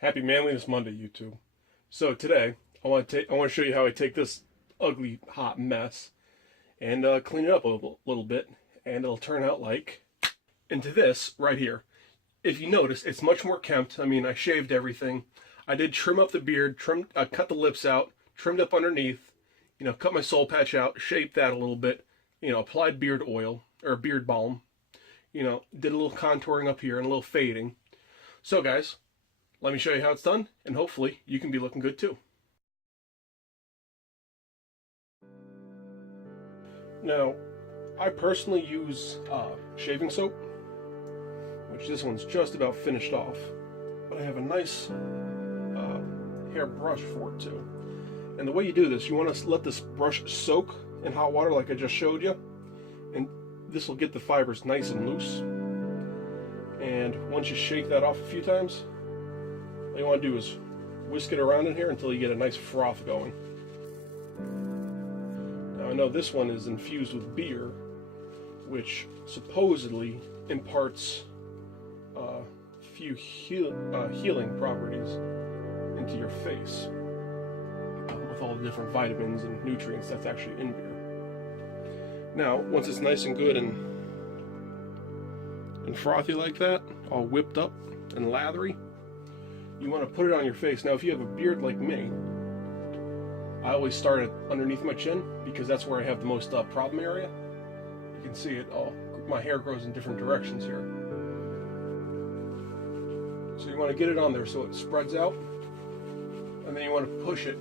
Happy Manliness Monday, YouTube. So today, I want to show you how I take this ugly, hot mess and clean it up a little bit, and it'll turn out like into this right here. If you notice, it's much more kempt. I mean, I shaved everything. I did trim up the beard, cut the lips out, trimmed up underneath, cut my soul patch out, shaped that a little bit, applied beard oil or beard balm, did a little contouring up here and a little fading. So guys, let me show you how it's done, and hopefully you can be looking good too. Now, I personally use shaving soap, which this one's just about finished off, but I have a nice hair brush for it too. And the way you do this, you want to let this brush soak in hot water like I just showed you, and this will get the fibers nice and loose. And once you shake that off a few times, all you want to do is whisk it around in here until you get a nice froth going. Now I know this one is infused with beer, which supposedly imparts a few healing properties into your face with all the different vitamins and nutrients that's actually in beer. Now, once it's nice and good and frothy like that, all whipped up and lathery, you want to put it on your face. Now, if you have a beard like me, I always start it underneath my chin because that's where I have the most problem area. You can see it all. My hair grows in different directions here. So you want to get it on there so it spreads out, and then you want to push it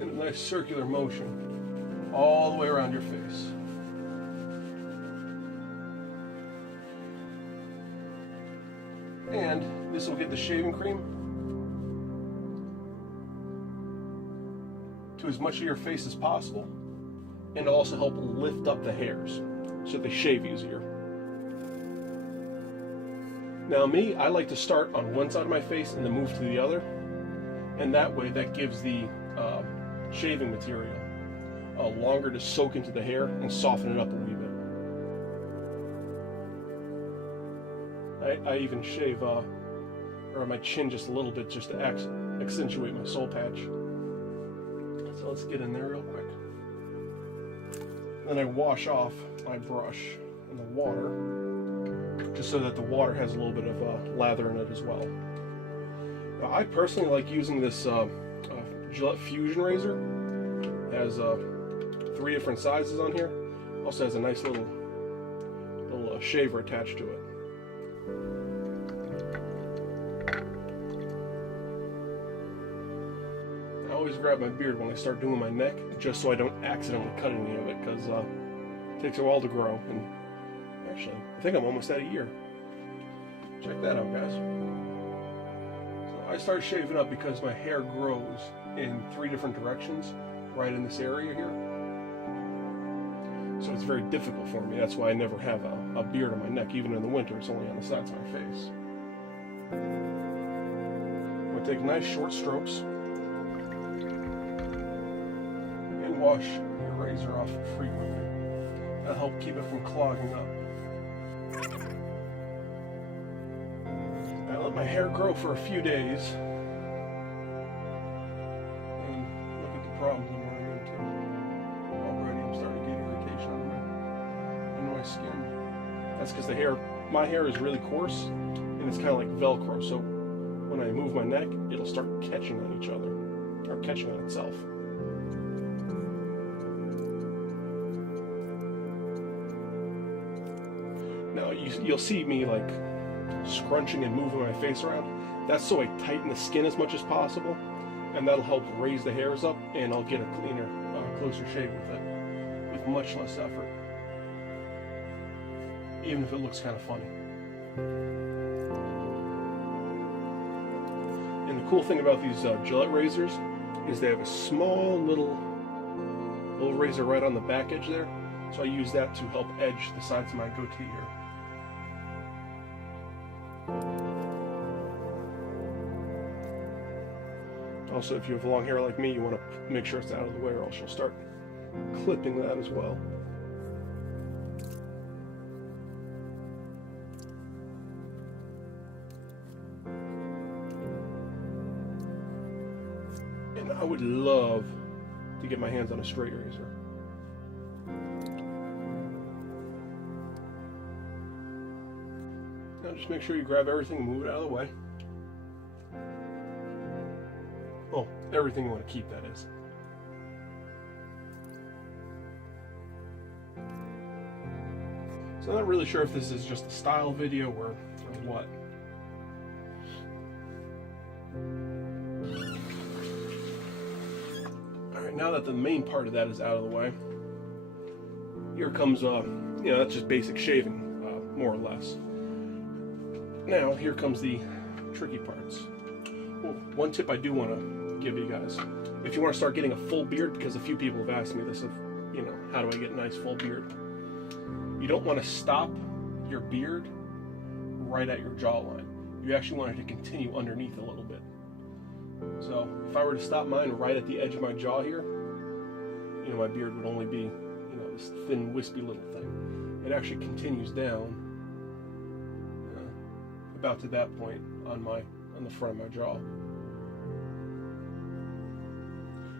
in a nice circular motion all the way around your face. And this will get the shaving cream to as much of your face as possible, and also help lift up the hairs so they shave easier. Now me, I like to start on one side of my face and then move to the other, and that way that gives the shaving material longer to soak into the hair and soften it up a wee bit. I even shave around my chin just a little bit just to accentuate my soul patch. So let's get in there real quick. Then I wash off my brush in the water, just so that the water has a little bit of lather in it as well. Now, I personally like using this Gillette Fusion razor. It has 3 different sizes on here. Also has a nice little shaver attached to it. I always grab my beard when I start doing my neck, just so I don't accidentally cut any of it, because it takes a while to grow. And actually, I think I'm almost at a year. Check that out, guys. So I start shaving up because my hair grows in 3 different directions right in this area here. So it's very difficult for me. That's why I never have a beard on my neck. Even in the winter, it's only on the sides of my face. I'm going to take nice short strokes and wash your razor off frequently. That'll help keep it from clogging up. I let my hair grow for a few days, and look at the problems I'm running into. Already I'm starting to get irritation under my skin. That's because my hair is really coarse, and it's kind of like Velcro, so when I move my neck, it'll start catching on each other, or catching on itself. Now you'll see me like scrunching and moving my face around. That's so I tighten the skin as much as possible, and that'll help raise the hairs up, and I'll get a cleaner, closer shave with it, with much less effort, even if it looks kind of funny. And the cool thing about these Gillette razors is they have a small little razor right on the back edge there, so I use that to help edge the sides of my goatee here. Also, if you have long hair like me, you want to make sure it's out of the way, or else you'll start clipping that as well. I would love to get my hands on a straight razor. Now just make sure you grab everything and move it out of the way. Oh, everything you want to keep, that is. So I'm not really sure if this is just a style video or what. Alright, now that the main part of that is out of the way, here comes, that's just basic shaving, more or less. Now, here comes the tricky parts. Well, one tip I do want to give you guys, if you want to start getting a full beard, because a few people have asked me this, of, how do I get a nice full beard? You don't want to stop your beard right at your jawline. You actually want it to continue underneath a little bit. So if I were to stop mine right at the edge of my jaw here, my beard would only be, this thin, wispy little thing. It actually continues down about to that point on the front of my jaw.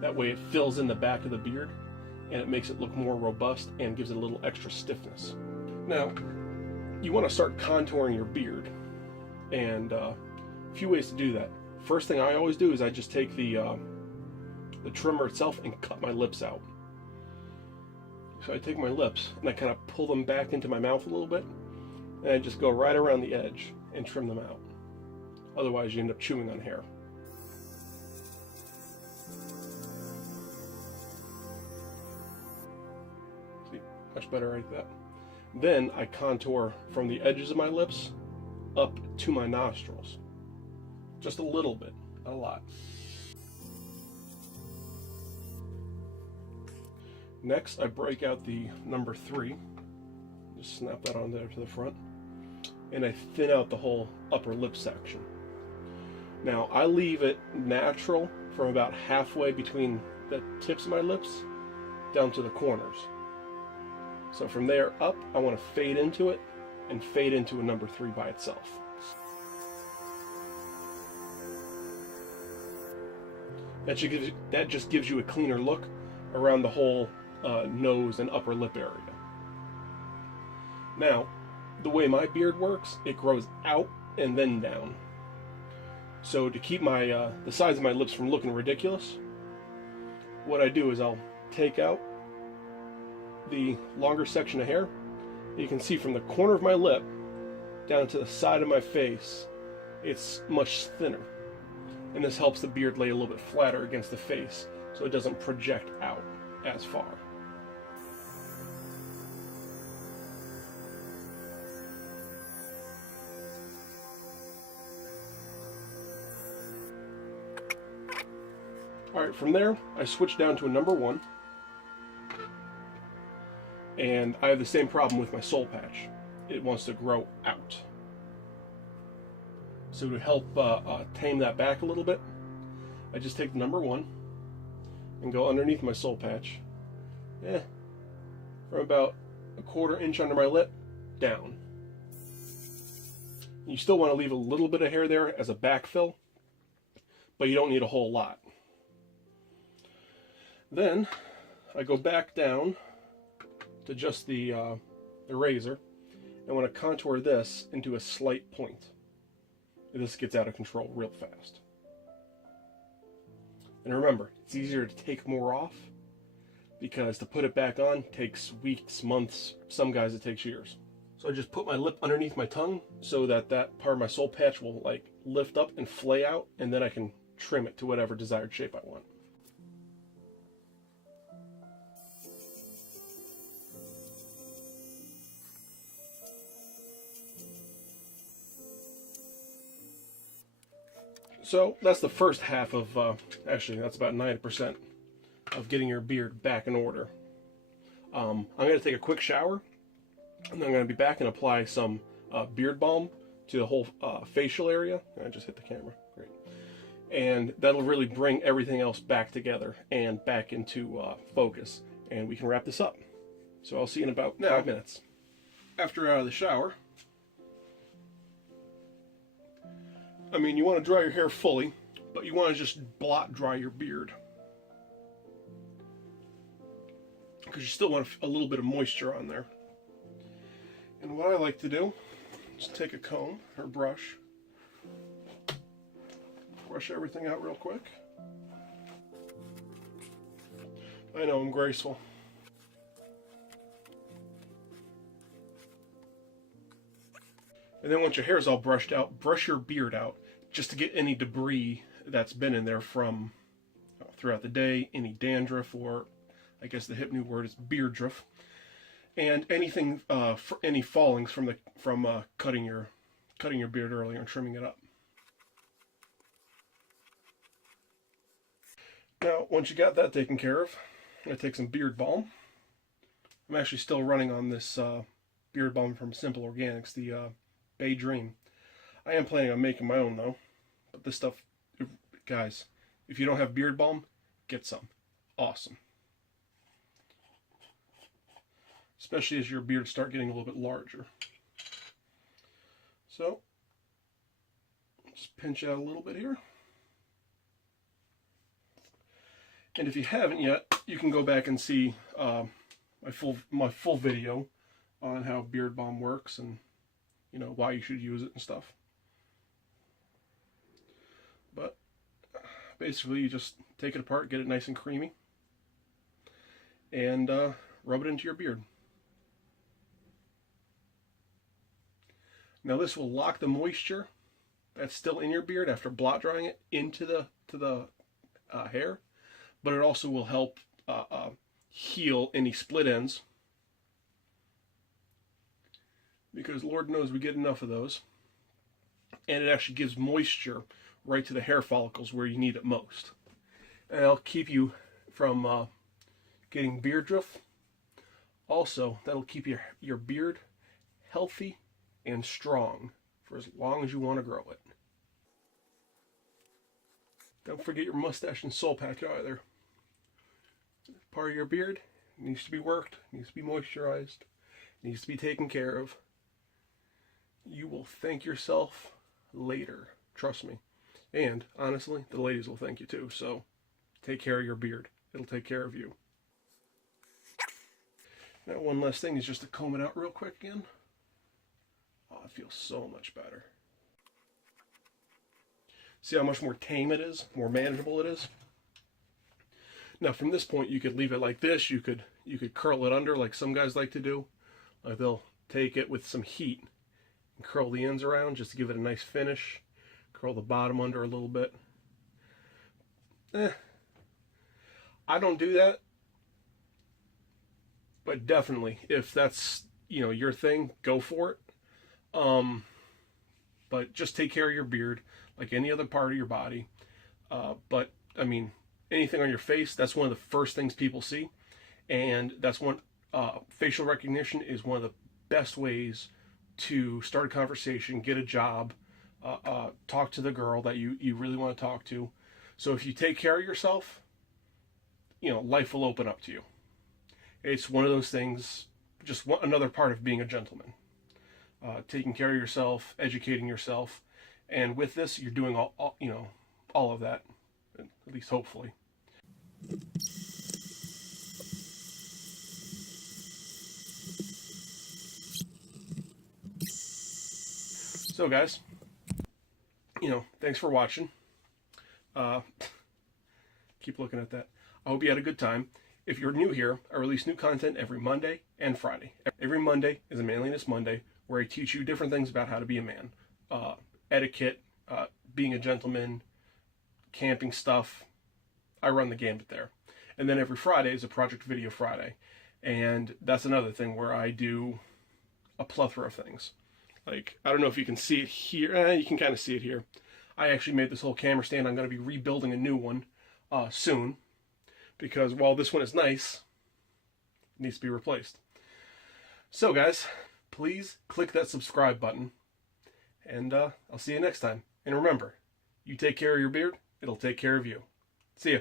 That way it fills in the back of the beard, and it makes it look more robust and gives it a little extra stiffness. Now, you want to start contouring your beard, and a few ways to do that. First thing I always do is I just take the trimmer itself and cut my lips out. So I take my lips and I kind of pull them back into my mouth a little bit, and I just go right around the edge and trim them out. Otherwise you end up chewing on hair. See, much better like that. Then I contour from the edges of my lips up to my nostrils. Just a little bit, not a lot. Next, I break out the number 3. Just snap that on there to the front. And I thin out the whole upper lip section. Now, I leave it natural from about halfway between the tips of my lips down to the corners. So from there up, I want to fade into it and fade into a number 3 by itself. That just gives you a cleaner look around the whole nose and upper lip area. Now, the way my beard works, it grows out and then down. So to keep my the size of my lips from looking ridiculous, what I do is I'll take out the longer section of hair. You can see from the corner of my lip down to the side of my face, it's much thinner. And this helps the beard lay a little bit flatter against the face, so it doesn't project out as far. Alright, from there, I switch down to a number 1. And I have the same problem with my soul patch. It wants to grow out. So to help tame that back a little bit, I just take the number 1 and go underneath my soul patch, from about a 1/4 inch under my lip down. You still want to leave a little bit of hair there as a backfill, but you don't need a whole lot. Then I go back down to just the razor, and I want to contour this into a slight point. This gets out of control real fast. And remember, it's easier to take more off, because to put it back on takes weeks, months, some guys it takes years. So I just put my lip underneath my tongue so that that part of my soul patch will lift up and flay out, and then I can trim it to whatever desired shape I want. So that's the first half of, actually that's about 90% of getting your beard back in order. I'm going to take a quick shower, and then I'm going to be back and apply some beard balm to the whole facial area. I just hit the camera, great. And that'll really bring everything else back together and back into focus, and we can wrap this up. So I'll see you in about 5 minutes. After out of the shower, I mean, you want to dry your hair fully, but you want to just blot dry your beard. because you still want a little bit of moisture on there. And what I like to do is take a comb or brush, brush everything out real quick. I know I'm graceful. And then once your hair is all brushed out, brush your beard out just to get any debris that's been in there from throughout the day, any dandruff, or I guess the hip new word is beardruff, and anything, any fallings from cutting your beard earlier and trimming it up. Now, once you got that taken care of, I'm going to take some beard balm. I'm actually still running on this beard balm from Simple Organics, the Bay Dream. I am planning on making my own though, but this stuff, guys, if you don't have beard balm, get some. Awesome. Especially as your beard start getting a little bit larger. So, just pinch out a little bit here. And if you haven't yet, you can go back and see my full video on how beard balm works and why you should use it and stuff. But basically, you just take it apart, get it nice and creamy, and rub it into your beard. Now this will lock the moisture that's still in your beard after blot drying it into the hair, but it also will help heal any split ends, because Lord knows we get enough of those, and it actually gives moisture right to the hair follicles where you need it most, and it'll keep you from getting beardruff. Also, that'll keep your beard healthy and strong for as long as you want to grow it. Don't forget your mustache and soul patch either. Part of your beard needs to be worked, needs to be moisturized, needs to be taken care of. You will thank yourself later, trust me. And honestly, the ladies will thank you too, so take care of your beard. It'll take care of you. Now one last thing is just to comb it out real quick again. Oh, it feels so much better. See how much more tame it is, more manageable it is? Now from this point you could leave it like this, you could curl it under like some guys like to do. Like they'll take it with some heat and curl the ends around just to give it a nice finish. Curl the bottom under a little bit. I don't do that. But definitely, if that's, your thing, go for it. But just take care of your beard like any other part of your body. But, I mean, anything on your face, that's one of the first things people see. And that's facial recognition is one of the best ways to start a conversation, get a job, talk to the girl that you really want to talk to. So if you take care of yourself, life will open up to you. It's one of those things, just another part of being a gentleman. Taking care of yourself, educating yourself, and with this, you're doing all of that, at least hopefully. So guys, thanks for watching. Keep looking at that. I hope you had a good time. If you're new here, I release new content every Monday and Friday. Every Monday is a Manliness Monday, where I teach you different things about how to be a man. Etiquette, being a gentleman, camping stuff. I run the gambit there. And then every Friday is a Project Video Friday. And that's another thing where I do a plethora of things. Like, I don't know if you can see it here. You can kind of see it here. I actually made this whole camera stand. I'm going to be rebuilding a new one soon. Because while this one is nice, it needs to be replaced. So guys, please click that subscribe button. And I'll see you next time. And remember, you take care of your beard, it'll take care of you. See ya.